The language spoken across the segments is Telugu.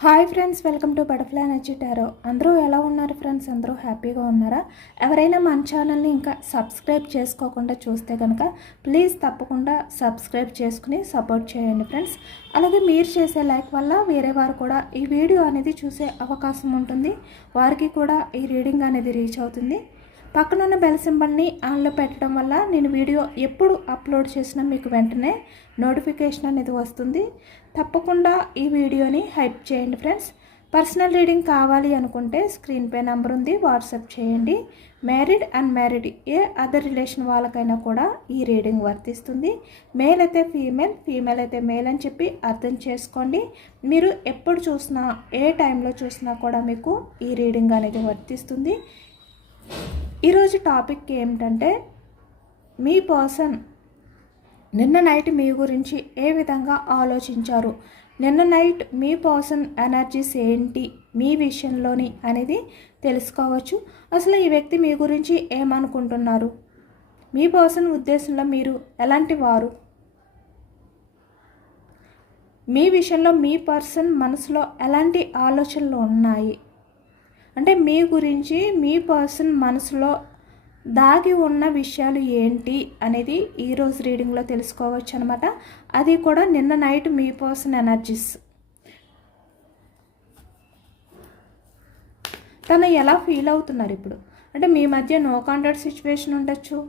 Hi friends, welcome to butterfly energy tarot. అందరూ ఎలా ఉన్నారు ఫ్రెండ్స్? అందరూ హ్యాపీగా ఉన్నారా? ఎవరైనా మన ఛానల్ని ఇంకా సబ్స్క్రైబ్ చేసుకోకుండా చూస్తే కనుక ప్లీజ్ తప్పకుండా సబ్స్క్రైబ్ చేసుకుని సపోర్ట్ చేయండి ఫ్రెండ్స్. అలాగే మీరు చేసే లైక్ వల్ల వేరే వారు కూడా ఈ వీడియో అనేది చూసే అవకాశం ఉంటుంది, వారికి కూడా ఈ రీడింగ్ అనేది రీచ్ అవుతుంది. పక్కనున్న బెల్ సింబల్ని ఆన్లో పెట్టడం వల్ల నేను వీడియో ఎప్పుడు అప్లోడ్ చేసినా మీకు వెంటనే నోటిఫికేషన్ అనేది వస్తుంది. తప్పకుండా ఈ వీడియోని హైప్ చేయండి ఫ్రెండ్స్. పర్సనల్ రీడింగ్ కావాలి అనుకుంటే స్క్రీన్పై నెంబర్ ఉంది, వాట్సాప్ చేయండి. మ్యారీడ్ అన్మ్యారీడ్ ఏ అదర్ రిలేషన్ వాళ్ళకైనా కూడా ఈ రీడింగ్ వర్తిస్తుంది. మేల్ అయితే ఫీమేల్, ఫీమేల్ అయితే మేల్ అని చెప్పి అర్థం చేసుకోండి. మీరు ఎప్పుడు చూసినా ఏ టైంలో చూసినా కూడా మీకు ఈ రీడింగ్ అనేది వర్తిస్తుంది. ఈరోజు టాపిక్ ఏమిటంటే, మీ పర్సన్ నిన్న నైట్ మీ గురించి ఏ విధంగా ఆలోచించారు, నిన్న నైట్ మీ పర్సన్ ఎనర్జీస్ ఏంటి మీ విషయంలోని అనేది తెలుసుకోవచ్చు. అసలు ఈ వ్యక్తి మీ గురించి ఏమనుకుంటున్నారు, మీ పర్సన్ ఉద్దేశంలో మీరు ఎలాంటి వారు, మీ విషయంలో మీ పర్సన్ మనసులో ఎలాంటి ఆలోచనలు ఉన్నాయి, అంటే మీ గురించి మీ పర్సన్ మనసులో దాగి ఉన్న విషయాలు ఏంటి అనేది ఈరోజు రీడింగ్లో తెలుసుకోవచ్చు అనమాట. అది కూడా నిన్న నైట్ మీ పర్సన్ ఎనర్జీస్. తను ఎలా ఫీల్ అవుతున్నారు ఇప్పుడు, అంటే మీ మధ్య నో కాంటాక్ట్ సిచ్యువేషన్ ఉండొచ్చు.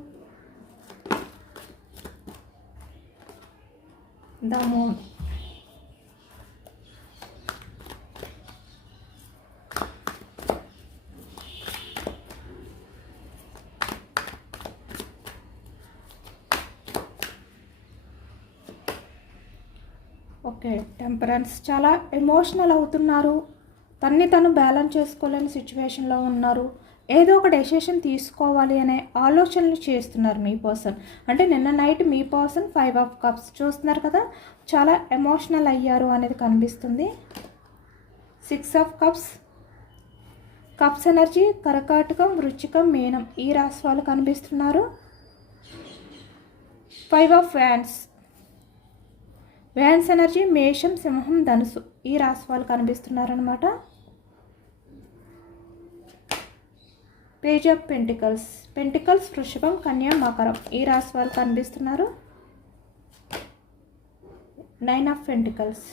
Okay, temperance. చాలా ఎమోషనల్ అవుతున్నారు, తన్ని తను బ్యాలెన్స్ చేసుకోలేని సిచ్యువేషన్లో ఉన్నారు. ఏదో ఒక డెసిషన్ తీసుకోవాలి అనే ఆలోచనలు చేస్తున్నారు మీ పర్సన్. అంటే నిన్న night me person 5 of cups చూస్తున్నారు కదా, చాలా ఎమోషనల్ అయ్యారు అనేది కనిపిస్తుంది. 6 ఆఫ్ కప్స్, కప్స్ ఎనర్జీ కర్కాటకం, వృశ్చికం, మీనం ఈ రాశి వాళ్ళు కనిపిస్తున్నారు. 5 ఆఫ్ వ్యాండ్స్, వ్యాన్స్ ఎనర్జీ మేషం, సింహం, ధనుసు ఈ రాశి వాళ్ళు కనిపిస్తున్నారనమాట. పేజ్ ఆఫ్ పెంటికల్స్, పెంటికల్స్ వృషభం, కన్యా, మకరం ఈ రాశి వాళ్ళు కనిపిస్తున్నారు. 9 ఆఫ్ పెంటికల్స్,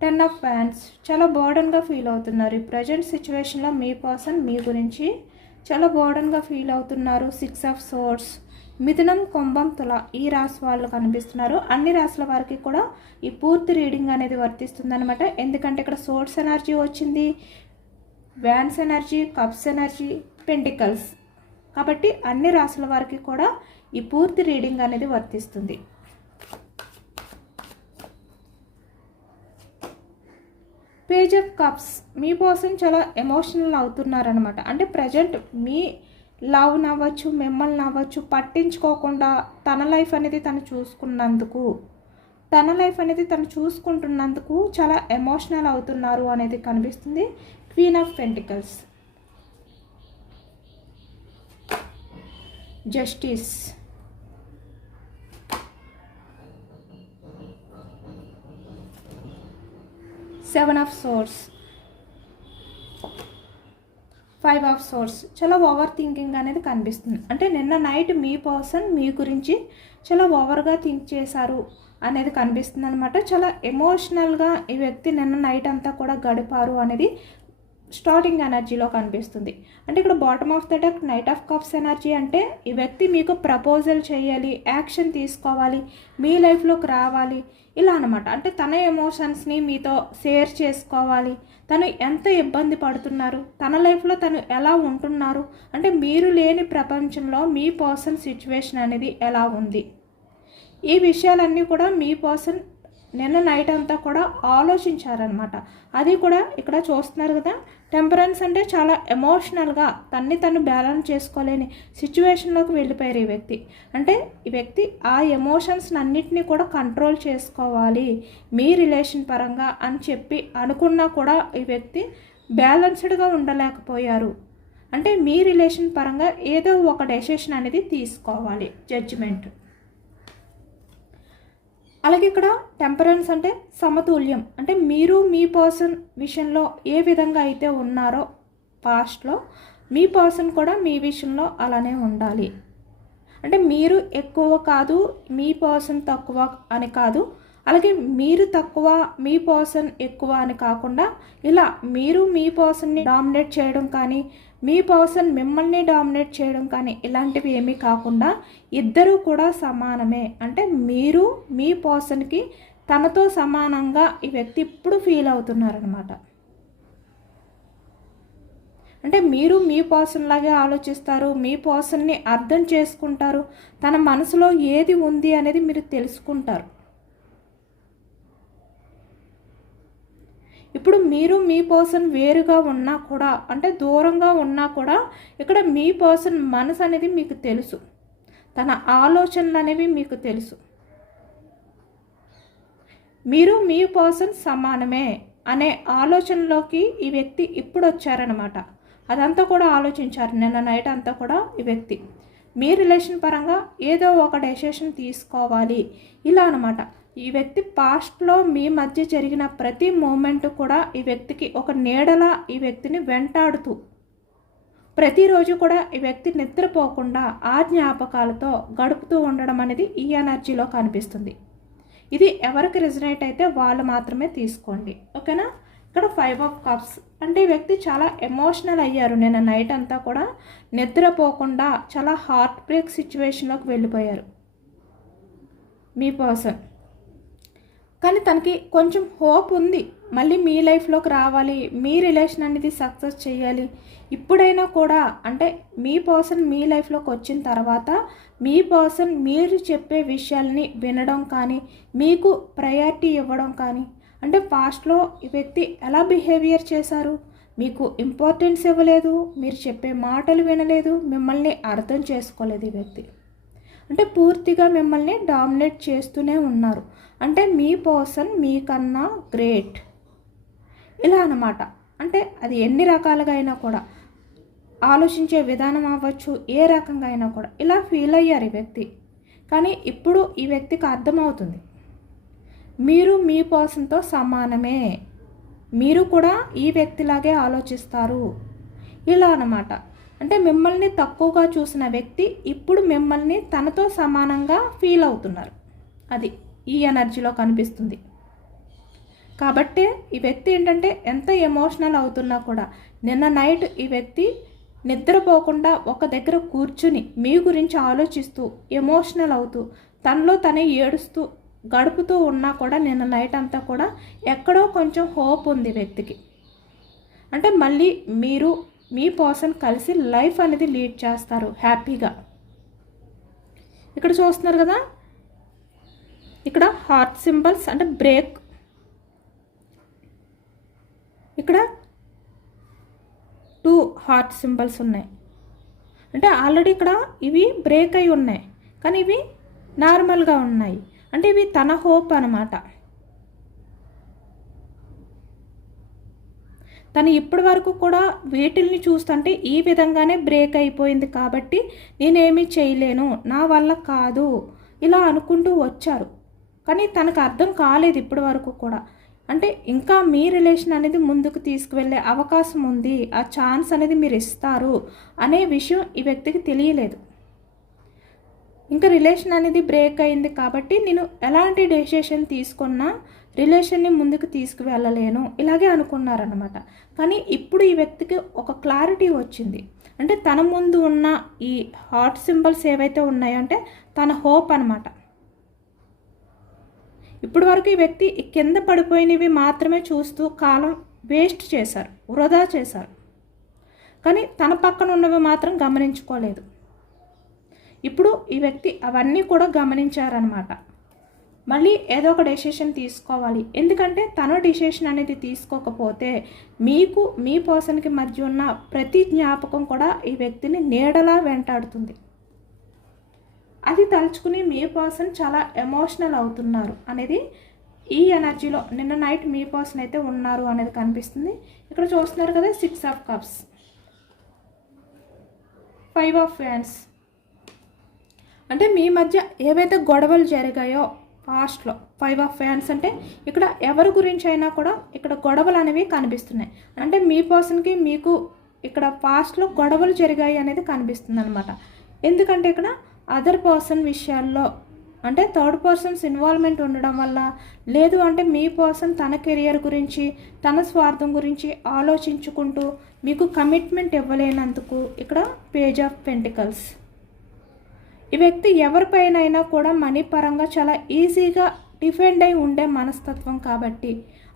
10 ఆఫ్ వ్యాన్స్. చాలా బర్డన్గా ఫీల్ అవుతున్నారు ఈ ప్రజెంట్ సిచ్యువేషన్లో మీ పర్సన్ మీ గురించి చాలా బర్డన్గా ఫీల్ అవుతున్నారు. 6 ఆఫ్ సోర్డ్స్, మిథునం, కుంభం, తుల ఈ రాశి వాళ్ళు కనిపిస్తున్నారు. అన్ని రాశుల వారికి కూడా ఈ పూర్తి రీడింగ్ అనేది వర్తిస్తుంది అనమాట. ఎందుకంటే ఇక్కడ సోర్స్ ఎనర్జీ వచ్చింది, wands energy, cups energy, pentacles, కాబట్టి అన్ని రాశుల వారికి కూడా ఈ పూర్తి రీడింగ్ అనేది వర్తిస్తుంది. Page of cups, me person చాలా ఎమోషనల్ అవుతున్నారనమాట. అంటే ప్రజెంట్ మీ లవ్ నవ్వచ్చు, మిమ్మల్ని నవ్వచ్చు, పట్టించుకోకుండా తన లైఫ్ అనేది తను చూసుకున్నందుకు, తన లైఫ్ అనేది తను చూసుకుంటున్నందుకు చాలా ఎమోషనల్ అవుతున్నారు అనేది కనిపిస్తుంది. Queen of pentacles, justice, 7 of swords, 5 of swords. చాలా ఓవర్ థింకింగ్ అనేది కనిపిస్తుంది. అంటే నిన్న నైట్ మీ పర్సన్ మీ గురించి చాలా ఓవర్గా థింక్ చేశారు అనేది కనిపిస్తుంది అనమాట. చాలా ఎమోషనల్గా ఈ వ్యక్తి నిన్న నైట్ అంతా కూడా గడిపారు అనేది స్టార్టింగ్ ఎనర్జీలో కనిపిస్తుంది. అంటే ఇక్కడ bottom of the deck knight of cups energy. అంటే ఈ వ్యక్తి మీకు ప్రపోజల్ చేయాలి, యాక్షన్ తీసుకోవాలి, మీ లైఫ్లోకి రావాలి ఇలా అనమాట. అంటే తన ఎమోషన్స్ని మీతో షేర్ చేసుకోవాలి, తను ఎంత ఇబ్బంది పడుతున్నారు, తన లైఫ్లో తను ఎలా ఉంటున్నారు, అంటే మీరు లేని ప్రపంచంలో మీ పర్సన్ సిచ్యువేషన్ అనేది ఎలా ఉంది, ఈ విషయాలన్నీ కూడా మీ పర్సన్ నిన్న నైట్ అంతా కూడా ఆలోచించారనమాట. అది కూడా ఇక్కడ చూస్తున్నారు కదా. టెంపరెన్స్ అంటే చాలా ఎమోషనల్గా తను బ్యాలెన్స్ చేసుకోలేని సిచ్యువేషన్లోకి వెళ్ళిపోయారు ఈ వ్యక్తి. అంటే ఈ వ్యక్తి ఆ ఎమోషన్స్ అన్నిటినీ కూడా కంట్రోల్ చేసుకోవాలి మీ రిలేషన్ పరంగా అని చెప్పి అనుకున్నా కూడా ఈ వ్యక్తి బ్యాలెన్స్డ్గా ఉండలేకపోయారు. అంటే మీ రిలేషన్ పరంగా ఏదో ఒక డెసిషన్ అనేది తీసుకోవాలి, జడ్జిమెంట్. అలాగే ఇక్కడ టెంపరెన్స్ అంటే సమతుల్యం, అంటే మీరు మీ పర్సన్ విషయంలో ఏ విధంగా అయితే ఉన్నారో పాస్ట్లో, మీ పర్సన్ కూడా మీ విషయంలో అలానే ఉండాలి. అంటే మీరు ఎక్కువ కాదు, మీ పర్సన్ తక్కువ అని కాదు, అలాగే మీరు తక్కువ, మీ పర్సన్ ఎక్కువ అని కాకుండా, ఇలా మీరు మీ పర్సన్ని డామినేట్ చేయడం కానీ, మీ పర్సన్ మిమ్మల్ని డామినేట్ చేయడం కానీ ఇలాంటివి ఏమీ కాకుండా ఇద్దరూ కూడా సమానమే. అంటే మీరు మీ పర్సన్కి తనతో సమానంగా ఈ వ్యక్తి ఇప్పుడు ఫీల్ అవుతున్నారనమాట. అంటే మీరు మీ పర్సన్ లాగే ఆలోచిస్తారు, మీ పర్సన్ని అర్థం చేసుకుంటారు, తన మనసులో ఏది ఉంది అనేది మీరు తెలుసుకుంటారు. ఇప్పుడు మీరు మీ పర్సన్ వేరుగా ఉన్నా కూడా, అంటే దూరంగా ఉన్నా కూడా, ఇక్కడ మీ పర్సన్ మనసు అనేది మీకు తెలుసు, తన ఆలోచనలు అనేవి మీకు తెలుసు. మీరు మీ పర్సన్ సమానమే అనే ఆలోచనలోకి ఈ వ్యక్తి ఇప్పుడు వచ్చారనమాట. అదంతా కూడా ఆలోచించారు నిన్న నైట్ అంతా కూడా ఈ వ్యక్తి. మీ రిలేషన్ పరంగా ఏదో ఒక డెసిషన్ తీసుకోవాలి ఇలా అనమాట. ఈ వ్యక్తి పాస్ట్లో మీ మధ్య జరిగిన ప్రతి మూమెంట్ కూడా ఈ వ్యక్తికి ఒక నీడలా ఈ వ్యక్తిని వెంటాడుతూ, ప్రతిరోజు కూడా ఈ వ్యక్తి నిద్రపోకుండా ఆ జ్ఞాపకాలతో గడుపుతూ ఉండడం అనేది ఈ ఎనర్జీలో కనిపిస్తుంది. ఇది ఎవరికి రిజనేట్ అయితే వాళ్ళు మాత్రమే తీసుకోండి, ఓకేనా. ఇక్కడ 5 ఆఫ్ కప్స్ అంటే ఈ వ్యక్తి చాలా ఎమోషనల్ అయ్యారు నిన్న నైట్ అంతా కూడా, నిద్రపోకుండా చాలా హార్ట్ బ్రేక్ సిచ్యువేషన్లోకి వెళ్ళిపోయారు మీ పర్సన్. కానీ తనకి కొంచెం హోప్ ఉంది, మళ్ళీ మీ లైఫ్లోకి రావాలి, మీ రిలేషన్ అనేది సక్సెస్ చేయాలి. ఇప్పుడైనా కూడా అంటే మీ పర్సన్ మీ లైఫ్లోకి వచ్చిన తర్వాత మీ పర్సన్ మీరు చెప్పే విషయాల్ని వినడం కానీ, మీకు ప్రయారిటీ ఇవ్వడం కానీ, అంటే పాస్ట్లో ఈ వ్యక్తి ఎలా బిహేవియర్ చేశారు, మీకు ఇంపార్టెన్స్ ఇవ్వలేదు, మీరు చెప్పే మాటలు వినలేదు, మిమ్మల్ని అర్థం చేసుకోలేదు ఈ వ్యక్తి. అంటే పూర్తిగా మిమ్మల్ని డామినేట్ చేస్తూనే ఉన్నారు. అంటే మీ పర్సన్ మీకన్నా గ్రేట్ ఇలా అన్నమాట. అంటే అది ఎన్ని రకాలుగా అయినా కూడా, ఆలోచించే విధానం అవ్వచ్చు, ఏ రకంగా అయినా కూడా ఇలా ఫీల్ అయ్యారు ఈ వ్యక్తి. కానీ ఇప్పుడు ఈ వ్యక్తికి అర్థమవుతుంది మీరు మీ పర్సన్తో సమానమే, మీరు కూడా ఈ వ్యక్తిలాగే ఆలోచిస్తారు ఇలా అన్నమాట. అంటే మిమ్మల్ని తక్కువగా చూసిన వ్యక్తి ఇప్పుడు మిమ్మల్ని తనతో సమానంగా ఫీల్ అవుతున్నారు, అది ఈ ఎనర్జీలో కనిపిస్తుంది. కాబట్టే ఈ వ్యక్తి ఏంటంటే ఎంత ఎమోషనల్ అవుతున్నా కూడా, నిన్న నైట్ ఈ వ్యక్తి నిద్రపోకుండా ఒక దగ్గర కూర్చుని మీ గురించి ఆలోచిస్తూ ఎమోషనల్ అవుతూ తనలో తనే ఏడుస్తూ గడుపుతూ ఉన్నా కూడా నిన్న నైట్ అంతా కూడా ఎక్కడో కొంచెం హోప్ ఉంది వ్యక్తికి. అంటే మళ్ళీ మీరు మీ పర్సన్ కలిసి లైఫ్ అనేది లీడ్ చేస్తారు హ్యాపీగా. ఇక్కడ చూస్తున్నారు కదా, ఇక్కడ హార్ట్ సింబల్స్ అంటే బ్రేక్, ఇక్కడ 2 హార్ట్ సింబల్స్ ఉన్నాయి. అంటే ఆల్రెడీ ఇక్కడ ఇవి బ్రేక్ అయి ఉన్నాయి, కానీ ఇవి నార్మల్గా ఉన్నాయి. అంటే ఇవి తన హోప్ అన్నమాట. తను ఇప్పటి వరకు కూడా వీటిల్ని చూస్తుంటే ఈ విధంగానే బ్రేక్ అయిపోయింది కాబట్టి నేనేమీ చేయలేను, నా వల్ల కాదు ఇలా అనుకుంటూ వచ్చారు. కానీ తనకు అర్థం కాలేదు ఇప్పటి వరకు కూడా. అంటే ఇంకా మీ రిలేషన్ అనేది ముందుకు తీసుకువెళ్ళే అవకాశం ఉంది, ఆ ఛాన్స్ అనేది మీరు ఇస్తారు అనే విషయం ఈ వ్యక్తికి తెలియలేదు. ఇంకా రిలేషన్ అనేది బ్రేక్ అయింది కాబట్టి నేను ఎలాంటి డెసిషన్ తీసుకున్నా రిలేషన్ని ముందుకు తీసుకువెళ్ళలేను ఇలాగే అనుకున్నారన్నమాట. కానీ ఇప్పుడు ఈ వ్యక్తికి ఒక క్లారిటీ వచ్చింది. అంటే తన ముందు ఉన్న ఈ హార్ట్ సింబల్స్ ఏవైతే ఉన్నాయో అంటే తన హోప్ అన్నమాట. ఇప్పటి వరకు ఈ వ్యక్తి కింద పడిపోయినవి మాత్రమే చూస్తూ కాలం వేస్ట్ చేశారు, వృధా చేశారు. కానీ తన పక్కన ఉన్నవి మాత్రం గమనించుకోలేదు. ఇప్పుడు ఈ వ్యక్తి అవన్నీ కూడా గమనించారనమాట. మళ్ళీ ఏదో ఒక డెసిషన్ తీసుకోవాలి, ఎందుకంటే తన డెసిషన్ అనేది తీసుకోకపోతే మీకు మీ పర్సన్కి మధ్య ఉన్న ప్రతి జ్ఞాపకం కూడా ఈ వ్యక్తిని నీడలా వెంటాడుతుంది. అది తలుచుకుని మీ పర్సన్ చాలా ఎమోషనల్ అవుతున్నారు అనేది ఈ ఎనర్జీలో నిన్న నైట్ మీ పర్సన్ అయితే ఉన్నారు అనేది కనిపిస్తుంది. ఇక్కడ చూస్తున్నారు కదా 6 ఆఫ్ కప్స్, 5 ఆఫ్ ఫ్యాన్స్. అంటే మీ మధ్య ఏవైతే గొడవలు జరిగాయో పాస్ట్లో 5 ఆఫ్ ఫ్యాన్స్ అంటే ఇక్కడ ఎవరి గురించి అయినా కూడా ఇక్కడ గొడవలు అనేవి కనిపిస్తున్నాయి. అంటే మీ పర్సన్కి మీకు ఇక్కడ పాస్ట్లో గొడవలు జరిగాయి అనేది కనిపిస్తుంది అనమాట. ఎందుకంటే ఇక్కడ అదర్ పర్సన్ విషయాల్లో అంటే థర్డ్ పర్సన్స్ ఇన్వాల్వ్మెంట్ ఉండడం వల్ల, లేదు అంటే మీ పర్సన్ తన కెరియర్ గురించి తన స్వార్థం గురించి ఆలోచించుకుంటూ మీకు కమిట్మెంట్ ఇవ్వలేనందుకు ఇక్కడ పేజ్ ఆఫ్ పెంటికల్స్. ఈ వ్యక్తి ఎవరిపైనైనా కూడా మనీ పరంగా చాలా ఈజీగా డిఫెండ్ అయి ఉండే మనస్తత్వం కాబట్టి,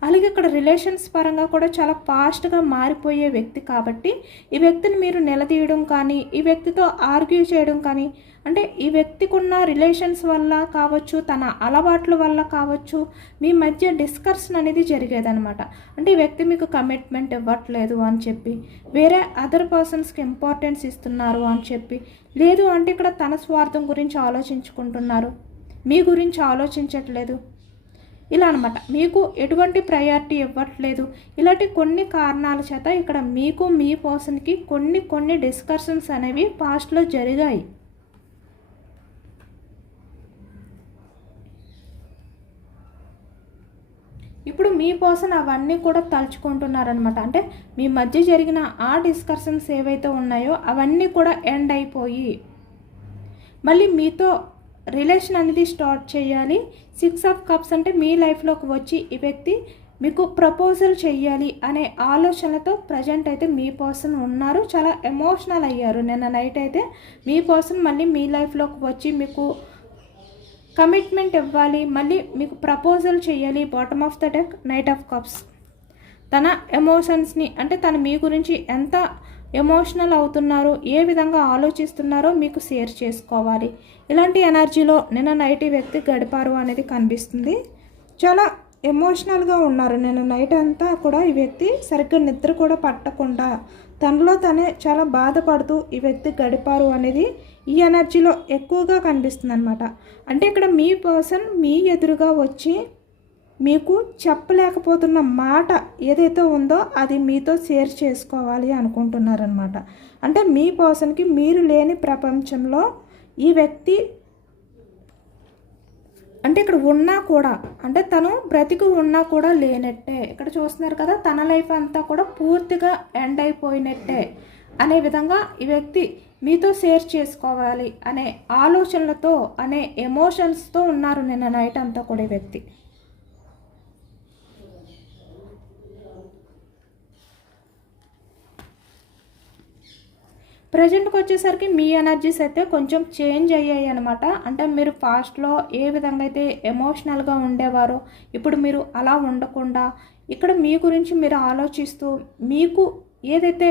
అలాగే ఇక్కడ రిలేషన్స్ పరంగా కూడా చాలా ఫాస్ట్గా మారిపోయే వ్యక్తి కాబట్టి ఈ వ్యక్తిని మీరు నిలదీయడం కానీ, ఈ వ్యక్తితో ఆర్గ్యూ చేయడం కానీ, అంటే ఈ వ్యక్తికి ఉన్న రిలేషన్స్ వల్ల కావచ్చు, తన అలవాట్ల వల్ల కావచ్చు, మీ మధ్య డిస్కషన్ అనేది జరిగేదనమాట. అంటే ఈ వ్యక్తి మీకు కమిట్మెంట్ ఇవ్వట్లేదు అని చెప్పి, వేరే అదర్ పర్సన్స్కి ఇంపార్టెన్స్ ఇస్తున్నారు అని చెప్పి, లేదు అంటే ఇక్కడ తన స్వార్థం గురించి ఆలోచించుకుంటున్నారు, మీ గురించి ఆలోచించట్లేదు, ఇలా అనమాట. మీకు ఎటువంటి ప్రయారిటీ ఇవ్వట్లేదు. ఇలాంటి కొన్ని కారణాల చేత ఇక్కడ మీకు మీ పర్సన్కి కొన్ని డిస్కషన్స్ అనేవి పాస్ట్లో జరిగాయి. ఇప్పుడు మీ పర్సన్ అవన్నీ కూడా తలుచుకుంటున్నారనమాట. అంటే మీ మధ్య జరిగిన ఆ డిస్కషన్స్ ఏవైతే ఉన్నాయో అవన్నీ కూడా ఎండ్ అయిపోయి మళ్ళీ మీతో రిలేషన్ అనేది స్టార్ట్ చేయాలి. 6 ఆఫ్ కప్స్ అంటే మీ లైఫ్లోకి వచ్చి ఈ వ్యక్తి మీకు ప్రపోజల్ చేయాలి అనే ఆలోచనలతో ప్రజెంట్ అయితే మీ పర్సన్ ఉన్నారు. చాలా ఎమోషనల్ అయ్యారు. నిన్న నైట్ అయితే మీ పర్సన్ మళ్ళీ మీ లైఫ్లోకి వచ్చి మీకు కమిట్మెంట్ ఇవ్వాలి, మళ్ళీ మీకు ప్రపోజల్ చేయాలి. Bottom of the deck knight of cups. తన ఎమోషన్స్ని అంటే తను మీ గురించి ఎంత ఎమోషనల్ అవుతున్నారు, ఏ విధంగా ఆలోచిస్తున్నారో మీకు షేర్ చేసుకోవాలి. ఇలాంటి ఎనర్జీలో నిన్న నైట్ ఈ వ్యక్తి గడిపారు అనేది కనిపిస్తుంది. చాలా ఎమోషనల్గా ఉన్నారు. నిన్న నైట్ అంతా కూడా ఈ వ్యక్తి సరిగ్గా నిద్ర కూడా పట్టకుండా తనలో తనే చాలా బాధపడుతూ ఈ వ్యక్తి గడిపారు అనేది ఈ ఎనర్జీలో ఎక్కువగా కనిపిస్తుంది అనమాట. అంటే ఇక్కడ మీ పర్సన్ మీ ఎదురుగా వచ్చి మీకు చెప్పలేకపోతున్న మాట ఏదైతే ఉందో అది మీతో షేర్ చేసుకోవాలి అనుకుంటున్నారనమాట. అంటే మీ పర్సన్కి మీరు లేని ప్రపంచంలో ఈ వ్యక్తి అంటే ఇక్కడ ఉన్నా కూడా, అంటే తను బ్రతికి ఉన్నా కూడా లేనట్టే. ఇక్కడ చూస్తున్నారు కదా, తన లైఫ్ అంతా కూడా పూర్తిగా ఎండ్ అయిపోయినట్టే అనే విధంగా ఈ వ్యక్తి మీతో షేర్ చేసుకోవాలి అనే ఆలోచనలతో, అనే ఎమోషన్స్తో ఉన్నారు నిన్న నైట్ అంతా కూడా ఈ వ్యక్తి. ప్రజెంట్కి వచ్చేసరికి మీ ఎనర్జీస్ అయితే కొంచెం చేంజ్ అయ్యాయి అనమాట. అంటే మీరు పాస్ట్లో ఏ విధంగా అయితే ఎమోషనల్గా ఉండేవారో ఇప్పుడు మీరు అలా ఉండకుండా ఇక్కడ మీ గురించి మీరు ఆలోచిస్తూ మీకు ఏదైతే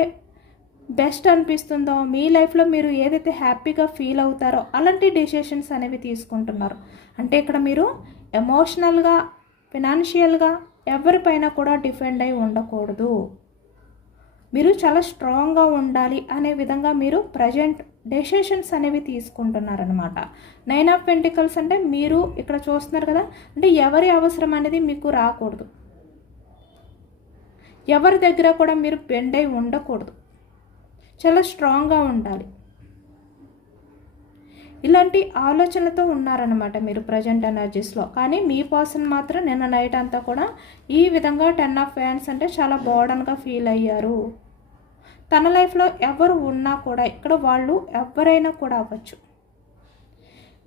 బెస్ట్ అనిపిస్తుందో, మీ లైఫ్లో మీరు ఏదైతే హ్యాపీగా ఫీల్ అవుతారో అలాంటి డెసిషన్స్ అనేవి తీసుకుంటున్నారు. అంటే ఇక్కడ మీరు ఎమోషనల్గా, ఫినాన్షియల్గా ఎవరిపైన కూడా డిపెండ్ అయి ఉండకూడదు. మీరు చాలా స్ట్రాంగ్గా ఉండాలి అనే విధంగా మీరు ప్రజెంట్ డెసిషన్స్ అనేవి తీసుకుంటున్నారనమాట. 9 ఆఫ్ పెంటికల్స్ అంటే మీరు ఇక్కడ చూస్తున్నారు కదా, అంటే ఎవరి అవసరం అనేది మీకు రాకూడదు, ఎవరి దగ్గర కూడా మీరు బెండ్ అయి ఉండకూడదు, చాలా స్ట్రాంగ్గా ఉండాలి. ఇలాంటి ఆలోచనలతో ఉన్నారనమాట మీరు ప్రజెంట్ ఎనర్జీస్లో. కానీ మీ పర్సన్ మాత్రం నిన్న నైట్ అంతా కూడా ఈ విధంగా 10 ఆఫ్ ఫ్యాన్స్ అంటే చాలా బర్డన్గా ఫీల్ అయ్యారు. తన లైఫ్లో ఎవరు ఉన్నా కూడా ఇక్కడ వాళ్ళు ఎవరైనా కూడా అవ్వచ్చు,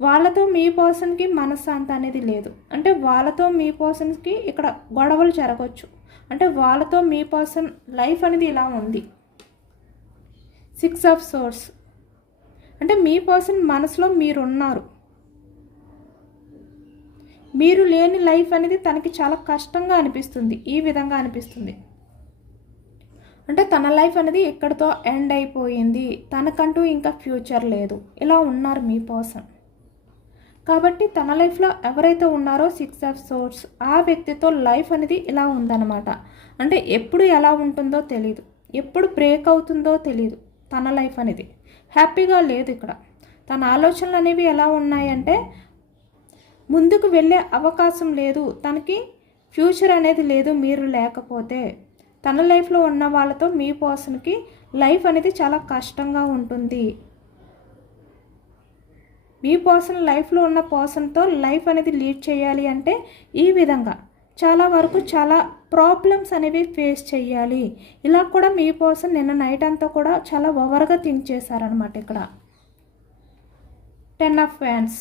వాళ్ళతో మీ పర్సన్కి మనశ్శాంతి అనేది లేదు. అంటే వాళ్ళతో మీ పర్సన్కి ఇక్కడ గొడవలు జరగవచ్చు. అంటే వాళ్ళతో మీ పర్సన్ లైఫ్ అనేది ఇలా ఉంది. 6 ఆఫ్ సోర్స్ అంటే మీ పర్సన్ మనసులో మీరున్నారు, మీరు లేని లైఫ్ అనేది తనకి చాలా కష్టంగా అనిపిస్తుంది. ఈ విధంగా అనిపిస్తుంది. అంటే తన లైఫ్ అనేది ఇక్కడితో ఎండ్ అయిపోయింది, తనకంటూ ఇంకా ఫ్యూచర్ లేదు, ఇలా ఉన్నారు మీ పర్సన్. కాబట్టి తన లైఫ్లో ఎవరైతే ఉన్నారో 6 ఆఫ్ సోర్స్ ఆ వ్యక్తితో లైఫ్ అనేది ఇలా ఉందన్నమాట. అంటే ఎప్పుడు ఎలా ఉంటుందో తెలియదు, ఎప్పుడు బ్రేక్ అవుతుందో తెలియదు. తన లైఫ్ అనేది హ్యాపీగా లేదు. ఇక్కడ తన ఆలోచనలు అనేవి ఎలా ఉన్నాయంటే ముందుకు వెళ్ళే అవకాశం లేదు, తనకి ఫ్యూచర్ అనేది లేదు మీరు లేకపోతే. తన లైఫ్లో ఉన్న వాళ్ళతో మీ పర్సన్కి లైఫ్ అనేది చాలా కష్టంగా ఉంటుంది. మీ పర్సన్ లైఫ్లో ఉన్న పర్సన్తో లైఫ్ అనేది లీడ్ చేయాలి అంటే ఈ విధంగా చాలా వరకు చాలా ప్రాబ్లమ్స్ అనేవి ఫేస్ చేయాలి. ఇలా కూడా మీ పర్సన్ నిన్న నైట్ అంతా కూడా చాలా ఓవర్గా థింక్ చేశారనమాట. ఇక్కడ 10 ఆఫ్ వ్యాండ్స్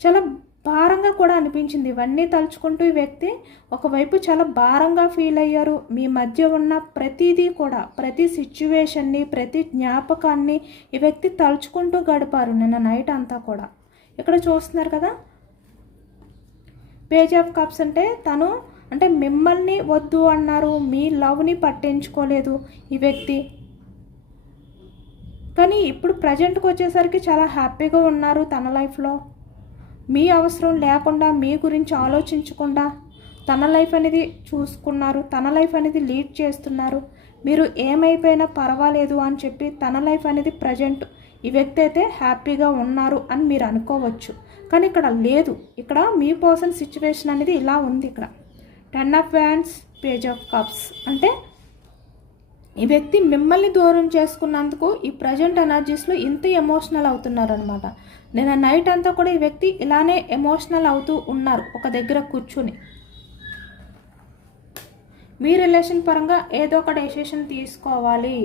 చాలా భారంగా కూడా అనిపించింది. ఇవన్నీ తలుచుకుంటూ ఈ వ్యక్తి ఒకవైపు చాలా భారంగా ఫీల్ అయ్యారు. మీ మధ్య ఉన్న ప్రతిదీ కూడా, ప్రతి సిచ్యువేషన్ని, ప్రతి జ్ఞాపకాన్ని ఈ వ్యక్తి తలుచుకుంటూ గడిపారు నిన్న నైట్ అంతా కూడా. ఇక్కడ చూస్తున్నారు కదా, పేజ్ ఆఫ్ కప్స్ అంటే మిమ్మల్ని వద్దు అన్నారు, మీ లవ్ని పట్టించుకోలేదు ఈ వ్యక్తి. కానీ ఇప్పుడు ప్రజెంట్కి వచ్చేసరికి చాలా హ్యాపీగా ఉన్నారు తన లైఫ్లో. మీ అవసరం లేకుండా, మీ గురించి ఆలోచించకుండా తన లైఫ్ అనేది చూసుకున్నారు, తన లైఫ్ అనేది లీడ్ చేస్తున్నారు. మీరు ఏమైపోయినా పర్వాలేదు అని చెప్పి తన లైఫ్ అనేది ప్రజెంట్ ఈ వ్యక్తి అయితే హ్యాపీగా ఉన్నారు అని మీరు అనుకోవచ్చు. కానీ ఇక్కడ లేదు. ఇక్కడ మీ పర్సన్ సిచ్యువేషన్ అనేది ఇలా ఉంది. ఇక్కడ 10 of wands, page of cups అంటే ఈ వ్యక్తి మిమ్మల్ని దూరం చేసుకున్నందుకు ఈ ప్రజెంట్ ఎనర్జీస్లో ఇంత ఎమోషనల్ అవుతున్నారనమాట. నిన్న నైట్ అంతా కూడా ఈ వ్యక్తి ఇలానే ఎమోషనల్ అవుతూ ఉన్నారు ఒక దగ్గర కూర్చుని. మీ రిలేషన్ పరంగా ఏదో ఒక డెసిషన్ తీసుకోవాలి,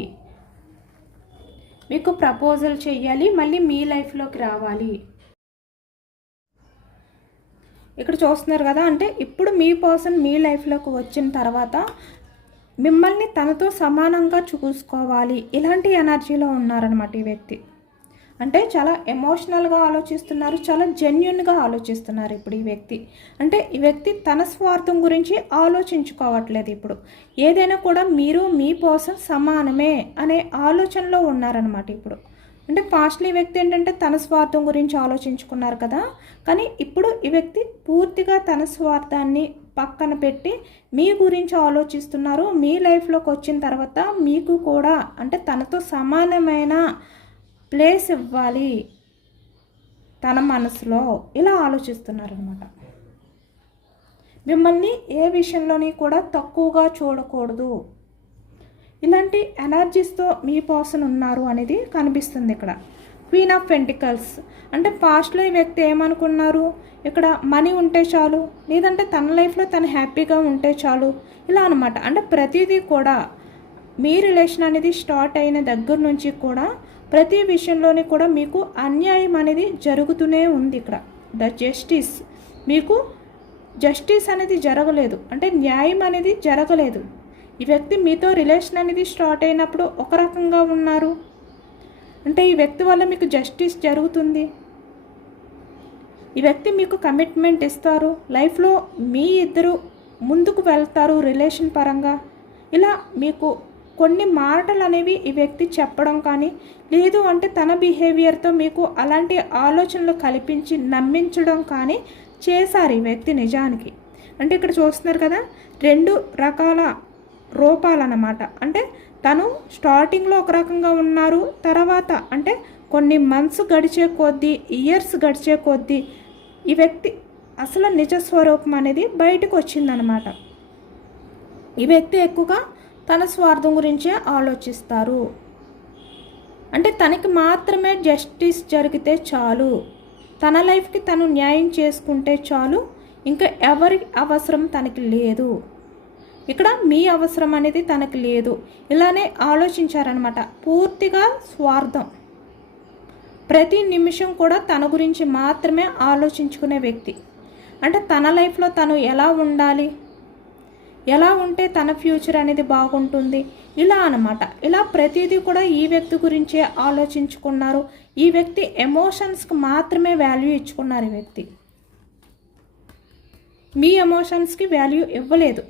మీకు ప్రపోజల్ చేయాలి, మళ్ళీ మీ లైఫ్లోకి రావాలి. ఇక్కడ చూస్తున్నారు కదా, అంటే ఇప్పుడు మీ పర్సన్ మీ లైఫ్లోకి వచ్చిన తర్వాత మిమ్మల్ని తనతో సమానంగా చూసుకోవాలి, ఇలాంటి ఎనర్జీలో ఉన్నారనమాట ఈ వ్యక్తి. అంటే చాలా ఎమోషనల్గా ఆలోచిస్తున్నారు, చాలా జెన్యున్గా ఆలోచిస్తున్నారు ఇప్పుడు ఈ వ్యక్తి. అంటే ఈ వ్యక్తి తన స్వార్థం గురించి ఆలోచించుకోవట్లేదు. ఇప్పుడు ఏదైనా కూడా మీరు మీ పర్సన్ సమానమే అనే ఆలోచనలో ఉన్నారనమాట ఇప్పుడు. అంటే పాస్ట్లీ ఈ వ్యక్తి ఏంటంటే తన స్వార్థం గురించి ఆలోచించుకున్నారు కదా, కానీ ఇప్పుడు ఈ వ్యక్తి పూర్తిగా తన స్వార్థాన్ని పక్కన పెట్టి మీ గురించి ఆలోచిస్తున్నారు. మీ లైఫ్లోకి వచ్చిన తర్వాత మీకు కూడా అంటే తనతో సమానమైన ప్లేస్ ఇవ్వాలి తన మనసులో, ఇలా ఆలోచిస్తున్నారు అనమాట. మిమ్మల్ని ఏ విషయంలోని కూడా తక్కువగా చూడకూడదు, ఇలాంటి ఎనర్జీస్తో మీ పర్సన్ ఉన్నారు అనేది కనిపిస్తుంది ఇక్కడ. క్వీన్ ఆఫ్ పెంటికల్స్ అంటే పాస్ట్లో ఈ వ్యక్తి ఏమనుకున్నారు, ఇక్కడ మనీ ఉంటే చాలు, లేదంటే తన లైఫ్లో తను హ్యాపీగా ఉంటే చాలు, ఇలా అనమాట. అంటే ప్రతిదీ కూడా మీ రిలేషన్ అనేది స్టార్ట్ అయిన దగ్గర నుంచి కూడా ప్రతి విషయంలోని కూడా మీకు అన్యాయం అనేది జరుగుతూనే ఉంది. ఇక్కడ ద జస్టిస్, మీకు జస్టిస్ అనేది జరగలేదు, అంటే న్యాయం అనేది జరగలేదు. ఈ వ్యక్తి మీతో రిలేషన్ అనేది స్టార్ట్ అయినప్పుడు ఒక రకంగా ఉన్నారు, అంటే ఈ వ్యక్తి వల్ల మీకు జస్టిస్ జరుగుతుంది, ఈ వ్యక్తి మీకు కమిట్మెంట్ ఇస్తారు, లైఫ్లో మీ ఇద్దరు ముందుకు వెళ్తారు రిలేషన్ పరంగా. ఇలా మీకు కొన్ని మాటలు అనేవి ఈ వ్యక్తి చెప్పడం కానీ, లేదు అంటే తన బిహేవియర్తో మీకు అలాంటి ఆలోచనలు కల్పించి నమ్మించడం కానీ చేశారు ఈ వ్యక్తి నిజానికి. అంటే ఇక్కడ చూస్తున్నారు కదా, 2 రకాల రూపాలన్నమాట. అంటే తను స్టార్టింగ్లో ఒక రకంగా ఉన్నారు, తర్వాత అంటే కొన్ని మంత్స్ గడిచే కొద్దీ, ఇయర్స్ గడిచే కొద్దీ ఈ వ్యక్తి అసలు నిజ స్వరూపం అనేది బయటకు వచ్చిందనమాట. ఈ వ్యక్తి ఎక్కువగా తన స్వార్థం గురించే ఆలోచిస్తారు, అంటే తనకి మాత్రమే జస్టిస్ జరిగితే చాలు, తన లైఫ్కి తను న్యాయం చేసుకుంటే చాలు, ఇంకా ఎవరి అవసరం తనకి లేదు, ఇక్కడ మీ అవసరం అనేది తనకి లేదు, ఇలానే ఆలోచించారనమాట. పూర్తిగా స్వార్థం, ప్రతి నిమిషం కూడా తన గురించి మాత్రమే ఆలోచించుకునే వ్యక్తి. అంటే తన లైఫ్లో తను ఎలా ఉండాలి, ఎలా ఉంటే తన ఫ్యూచర్ అనేది బాగుంటుంది, ఇలా అనమాట. ఇలా ప్రతిదీ కూడా ఈ వ్యక్తి గురించే ఆలోచించుకున్నారు. ఈ వ్యక్తి ఎమోషన్స్కి మాత్రమే వాల్యూ ఇచ్చుకున్నారు. ఈ వ్యక్తి మీ ఎమోషన్స్కి వాల్యూ ఇవ్వలేదు.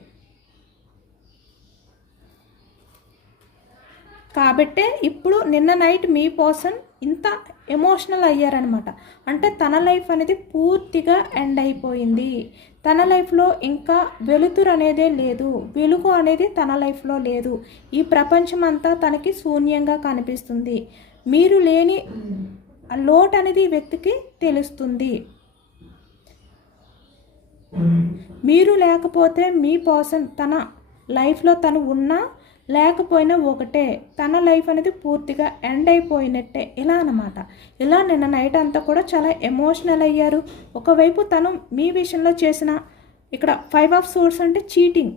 కాబట్టే ఇప్పుడు నిన్న నైట్ మీ పర్సన్ ఇంత ఎమోషనల్ అయ్యారనమాట. అంటే తన లైఫ్ అనేది పూర్తిగా ఎండ్ అయిపోయింది, తన లైఫ్లో ఇంకా వెలుతురు అనేదే లేదు, వెలుగు అనేది తన లైఫ్లో లేదు, ఈ ప్రపంచం అంతా తనకి శూన్యంగా కనిపిస్తుంది, మీరు లేని లోటు అనేది ఈ వ్యక్తికి తెలుస్తుంది. మీరు లేకపోతే మీ పర్సన్ తన లైఫ్లో తను ఉన్నా లేకపోయినా ఒకటే, తన లైఫ్ అనేది పూర్తిగా ఎండ్ అయిపోయినట్టే ఇలా అన్నమాట. ఇలా నిన్న నైట్ అంతా కూడా చాలా ఎమోషనల్ అయ్యారు. ఒకవైపు తను మీ విషయంలో చేసిన ఇక్కడ 5 ఆఫ్ సోర్స్ అంటే చీటింగ్,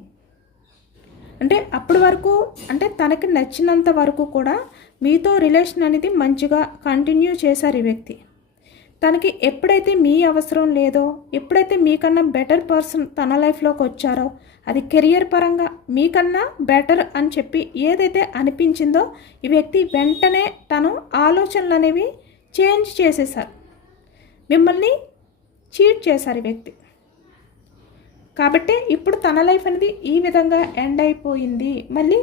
అంటే అప్పటి వరకు అంటే తనకి నచ్చినంత వరకు కూడా మీతో రిలేషన్ అనేది మంచిగా కంటిన్యూ చేశారు ఈ వ్యక్తి. తనకి ఎప్పుడైతే మీ అవసరం లేదో, ఎప్పుడైతే మీకన్నా బెటర్ పర్సన్ తన లైఫ్లోకి వచ్చారో, అది కెరియర్ పరంగా మీకన్నా బెటర్ అని చెప్పి ఏదైతే అనిపించిందో ఈ వ్యక్తి వెంటనే తను ఆలోచనలు అనేవి చేంజ్ చేసేసారు. మిమ్మల్ని చీట్ చేశారు ఈ వ్యక్తి. కాబట్టి ఇప్పుడు తన లైఫ్ అనేది ఈ విధంగా ఎండ్ అయిపోయింది. మళ్ళీ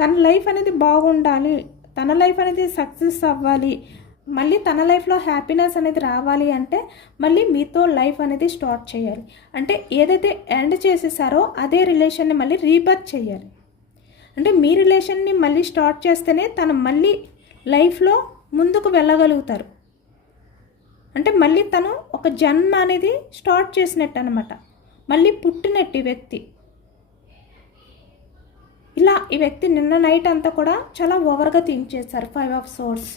తన లైఫ్ అనేది బాగుండాలి, తన లైఫ్ అనేది సక్సెస్ అవ్వాలి, మళ్ళీ తన లైఫ్లో హ్యాపీనెస్ అనేది రావాలి అంటే మళ్ళీ మీతో లైఫ్ అనేది స్టార్ట్ చేయాలి. అంటే ఏదైతే ఎండ్ చేసేసారో అదే రిలేషన్ని మళ్ళీ రీబర్త్ చేయాలి. అంటే మీ రిలేషన్ని మళ్ళీ స్టార్ట్ చేస్తేనే తను మళ్ళీ లైఫ్లో ముందుకు వెళ్ళగలుగుతారు. అంటే మళ్ళీ తను ఒక జన్మ అనేది స్టార్ట్ చేసినట్టు అనమాట, మళ్ళీ పుట్టినట్టు ఈ వ్యక్తి. ఇలా ఈ వ్యక్తి నిన్న నైట్ అంతా కూడా చాలా ఓవర్గా థింక్ చేశారు. 5 ఆఫ్ సోర్స్.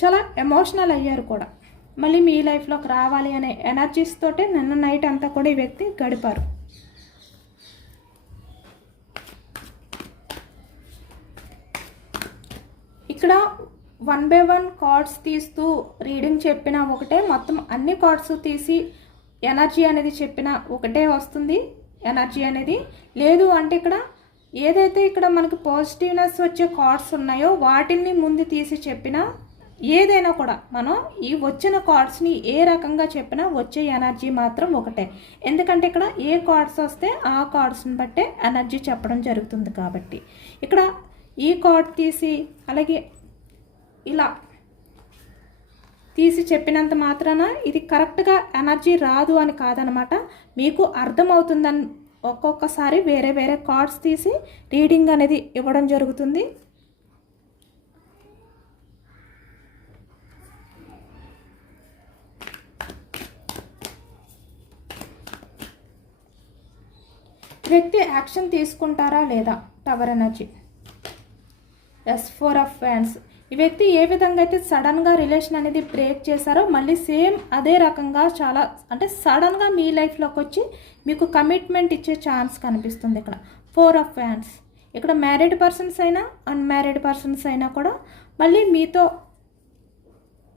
చాలా ఎమోషనల్ అయ్యారు కూడా. మళ్ళీ మీ లైఫ్లోకి రావాలి అనే ఎనర్జీస్ తోటే నిన్న నైట్ అంతా కూడా ఈ వ్యక్తి గడిపారు. ఇక్కడ 1 by 1 కార్డ్స్ తీస్తూ రీడింగ్ చెప్పిన ఒకటే, మొత్తం అన్ని కార్డ్స్ తీసి ఎనర్జీ అనేది చెప్పిన ఒకటే వస్తుంది ఎనర్జీ అనేది. లేదు అంటే ఇక్కడ ఏదైతే ఇక్కడ మనకి పాజిటివ్నెస్ వచ్చే కార్డ్స్ ఉన్నాయో వాటిని ముందు తీసి చెప్పినా ఏదైనా కూడా మనం ఈ వచ్చిన కార్డ్స్ని ఏ రకంగా చెప్పినా వచ్చే ఎనర్జీ మాత్రం ఒకటే. ఎందుకంటే ఇక్కడ ఏ కార్డ్స్ వస్తే ఆ కార్డ్స్ని బట్టే ఎనర్జీ చెప్పడం జరుగుతుంది. కాబట్టి ఇక్కడ ఈ కార్డ్ తీసి అలాగే ఇలా తీసి చెప్పినంత మాత్రాన ఇది కరెక్ట్గా ఎనర్జీ రాదు అని కాదనమాట. మీకు అర్థమవుతుందని ఒక్కొక్కసారి వేరే వేరే కార్డ్స్ తీసి రీడింగ్ అనేది ఇవ్వడం జరుగుతుంది. వ్యక్తి యాక్షన్ తీసుకుంటారా లేదా? Tower energy. ఎస్ 4 ఆఫ్ వ్యాండ్స్. ఈ వ్యక్తి ఏ విధంగా అయితే సడన్గా రిలేషన్ అనేది బ్రేక్ చేశారో మళ్ళీ సేమ్ అదే రకంగా చాలా అంటే సడన్గా మీ లైఫ్లోకి వచ్చి మీకు కమిట్మెంట్ ఇచ్చే ఛాన్స్ కనిపిస్తుంది. ఇక్కడ 4 ఆఫ్ వ్యాండ్స్. ఇక్కడ మ్యారీడ్ పర్సన్స్ అయినా అన్మ్యారీడ్ పర్సన్స్ అయినా కూడా మళ్ళీ మీతో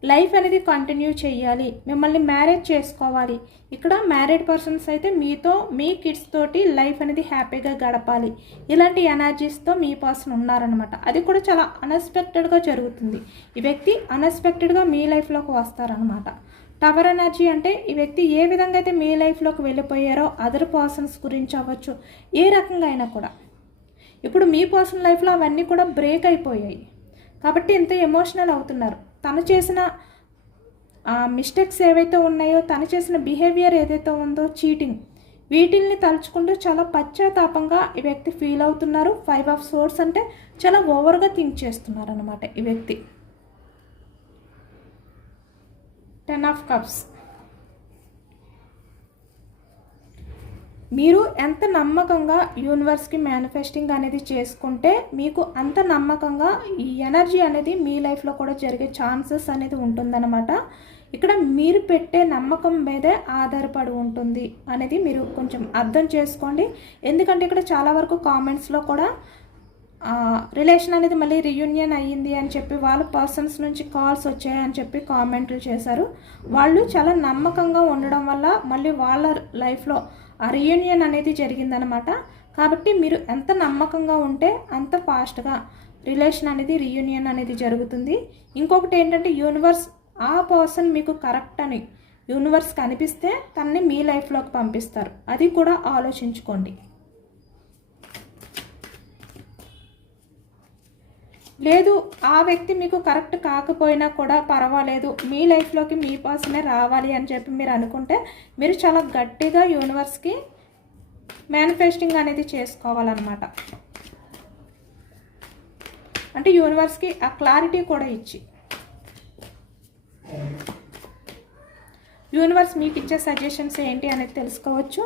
లైఫ్ అనేది కంటిన్యూ చేయాలి, మిమ్మల్ని మ్యారేజ్ చేసుకోవాలి. ఇక్కడ మ్యారీడ్ పర్సన్స్ అయితే మీతో మీ కిడ్స్ తోటి లైఫ్ అనేది హ్యాపీగా గడపాలి. ఇలాంటి ఎనర్జీస్తో మీ పర్సన్ ఉన్నారనమాట. అది కూడా చాలా అన్ఎక్స్పెక్టెడ్గా జరుగుతుంది. ఈ వ్యక్తి అన్ఎక్స్పెక్టెడ్గా మీ లైఫ్లోకి వస్తారనమాట. టవర్ ఎనర్జీ అంటే ఈ వ్యక్తి ఏ విధంగా అయితే మీ లైఫ్లోకి వెళ్ళిపోయారో అదర్ పర్సన్స్ గురించి అవ్వచ్చు, ఏ రకంగా అయినా కూడా ఇప్పుడు మీ పర్సన్ లైఫ్లో అవన్నీ కూడా బ్రేక్ అయిపోయాయి కాబట్టి ఇంత ఎమోషనల్ అవుతున్నారు. తను చేసిన మిస్టేక్స్ ఏవైతే ఉన్నాయో, తను చేసిన బిహేవియర్ ఏదైతే ఉందో చీటింగ్, వీటిల్ని తలుచుకుంటూ చాలా పశ్చాత్తాపంగా ఈ వ్యక్తి ఫీల్ అవుతున్నారు. 5 ఆఫ్ సోర్స్ అంటే చాలా ఓవర్గా థింక్ చేస్తున్నారు అనమాట ఈ వ్యక్తి. 10 ఆఫ్ కప్స్. మీరు ఎంత నమ్మకంగా యూనివర్స్కి మేనిఫెస్టింగ్ అనేది చేసుకుంటే మీకు అంత నమ్మకంగా ఈ ఎనర్జీ అనేది మీ లైఫ్లో కూడా జరిగే ఛాన్సెస్ అనేది ఉంటుందన్నమాట. ఇక్కడ మీరు పెట్టే నమ్మకం మీదే ఆధారపడి ఉంటుంది అనేది మీరు కొంచెం అర్థం చేసుకోండి. ఎందుకంటే ఇక్కడ చాలా వరకు కామెంట్స్లో కూడా రిలేషన్ అనేది మళ్ళీ రీయూనియన్ అయ్యింది అని చెప్పి వాళ్ళ పర్సన్స్ నుంచి కాల్స్ వచ్చాయని చెప్పి కామెంట్లు చేశారు. వాళ్ళు చాలా నమ్మకంగా ఉండడం వల్ల మళ్ళీ వాళ్ళ లైఫ్లో ఆ రీయూనియన్ అనేది జరిగిందనమాట. కాబట్టి మీరు ఎంత నమ్మకంగా ఉంటే అంత ఫాస్ట్గా రిలేషన్ అనేది రీయూనియన్ అనేది జరుగుతుంది. ఇంకొకటి ఏంటంటే యూనివర్స్ ఆ పర్సన్ మీకు కరెక్ట్ అని యూనివర్స్ కనిపిస్తే తనని మీ లైఫ్లోకి పంపిస్తారు. అది కూడా ఆలోచించుకోండి. లేదు ఆ వ్యక్తి మీకు కరెక్ట్ కాకపోయినా కూడా పర్వాలేదు, మీ లైఫ్లోకి మీ పర్సనే రావాలి అని చెప్పి మీరు అనుకుంటే మీరు చాలా గట్టిగా యూనివర్స్కి మేనిఫెస్టింగ్ అనేది చేసుకోవాలన్నమాట. అంటే యూనివర్స్కి ఆ క్లారిటీ కూడా ఇచ్చి యూనివర్స్ మీకు ఇచ్చే సజెషన్స్ ఏంటి అనేది తెలుసుకోవచ్చు.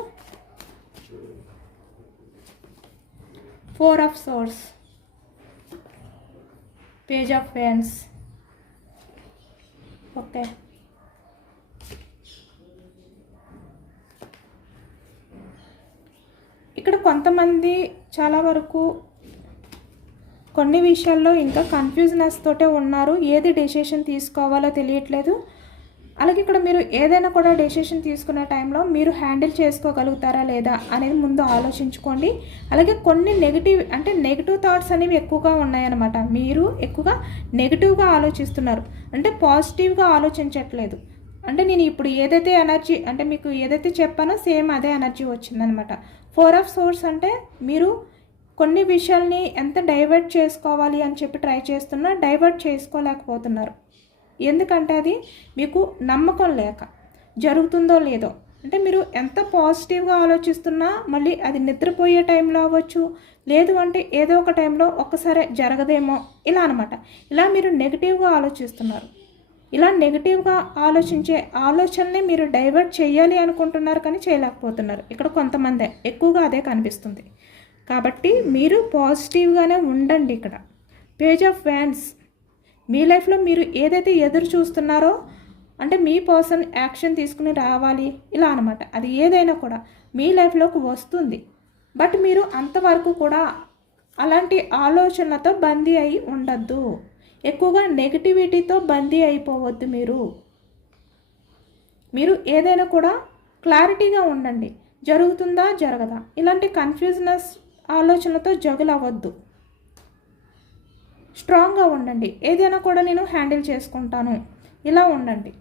4 of swords, page of wands. Okay, ఇక్కడ కొంతమంది చాలా వరకు కొన్ని విషయాల్లో ఇంకా కన్ఫ్యూజనెస్ తోటే ఉన్నారు. ఏది డెసిషన్ తీసుకోవాలో తెలియట్లేదు. అలాగే ఇక్కడ మీరు ఏదైనా కూడా డెసిషన్ తీసుకునే టైంలో మీరు హ్యాండిల్ చేసుకోగలుగుతారా లేదా అనేది ముందు ఆలోచించుకోండి. అలాగే కొన్ని నెగిటివ్ థాట్స్ అనేవి ఎక్కువగా ఉన్నాయన్నమాట. మీరు ఎక్కువగా నెగిటివ్గా ఆలోచిస్తున్నారు, అంటే పాజిటివ్గా ఆలోచించట్లేదు. అంటే నేను ఇప్పుడు ఏదైతే ఎనర్జీ అంటే మీకు ఏదైతే చెప్పానో సేమ్ అదే ఎనర్జీ వచ్చిందనమాట. 4 ఆఫ్ సోర్స్ అంటే మీరు కొన్ని విషయాల్ని ఎంత డైవర్ట్ చేసుకోవాలి అని చెప్పి ట్రై చేస్తున్నా డైవర్ట్ చేసుకోలేకపోతున్నారు. ఎందుకంటే అది మీకు నమ్మకం లేక, జరుగుతుందో లేదో. అంటే మీరు ఎంత పాజిటివ్గా ఆలోచిస్తున్నా మళ్ళీ అది నిద్రపోయే టైంలో అవ్వచ్చు, లేదు అంటే ఏదో ఒక టైంలో ఒక్కసారి జరగదేమో, ఇలా అనమాట. ఇలా మీరు నెగిటివ్గా ఆలోచిస్తున్నారు. ఇలా నెగిటివ్గా ఆలోచించే ఆలోచనని మీరు డైవర్ట్ చేయాలి అనుకుంటున్నారు, కానీ చేయలేకపోతున్నారు. ఇక్కడ కొంతమంది ఎక్కువగా అదే కనిపిస్తుంది. కాబట్టి మీరు పాజిటివ్గానే ఉండండి. ఇక్కడ పేజ్ ఆఫ్ వ్యాండ్స్, మీ లైఫ్లో మీరు ఏదైతే ఎదురు చూస్తున్నారో, అంటే మీ పర్సన్ యాక్షన్ తీసుకుని రావాలి ఇలా అనమాట. అది ఏదైనా కూడా మీ లైఫ్లోకి వస్తుంది. బట్ మీరు అంతవరకు కూడా అలాంటి ఆలోచనలతో బందీ అయి ఉండద్దు. ఎక్కువగా నెగిటివిటీతో బందీ అయిపోవద్దు. మీరు ఏదైనా కూడా క్లారిటీగా ఉండండి. జరుగుతుందా జరగదా, ఇలాంటి కన్ఫ్యూజనెస్ ఆలోచనలతో జగులవ్వద్దు. స్ట్రాంగ్గా ఉండండి. ఏదైనా కూడా నేను హ్యాండిల్ చేసుకుంటాను, ఇలా ఉండండి.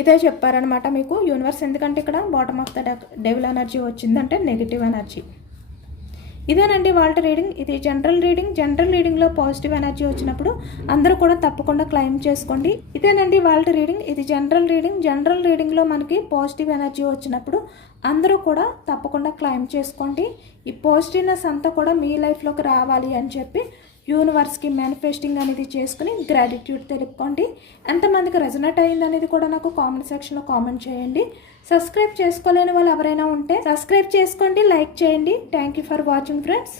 ఇదే చెప్పారనమాట మీకు యూనివర్స్. ఎందుకంటే ఇక్కడ bottom of the devil energy వచ్చిందంటే నెగిటివ్ ఎనర్జీ. ఇదేనండి వాళ్ళ రీడింగ్. ఇది జనరల్ రీడింగ్. జనరల్ రీడింగ్లో పాజిటివ్ ఎనర్జీ వచ్చినప్పుడు అందరూ కూడా తప్పకుండా క్లెయిమ్ చేసుకోండి. ఇదేనండి వాళ్ళ రీడింగ్. ఇది జనరల్ రీడింగ్. జనరల్ రీడింగ్లో మనకి పాజిటివ్ ఎనర్జీ వచ్చినప్పుడు అందరూ కూడా తప్పకుండా క్లెయిమ్ చేసుకోండి. ఈ పాజిటివ్నెస్ అంతా కూడా మీ లైఫ్లోకి రావాలి అని చెప్పి యూనివర్స్కి మేనిఫెస్టింగ్ అనేది చేసుకుని గ్రాటిట్యూడ్ తెలుపుకోండి. ఎంతమందికి రెజొనేట్ అయింది అనేది కూడా నాకు కామెంట్ సెక్షన్లో కామెంట్ చేయండి. సబ్స్క్రైబ్ చేసుకోలేని వాళ్ళు ఎవరైనా ఉంటే సబ్స్క్రైబ్ చేసుకోండి, లైక్ చేయండి. Thank you for watching friends.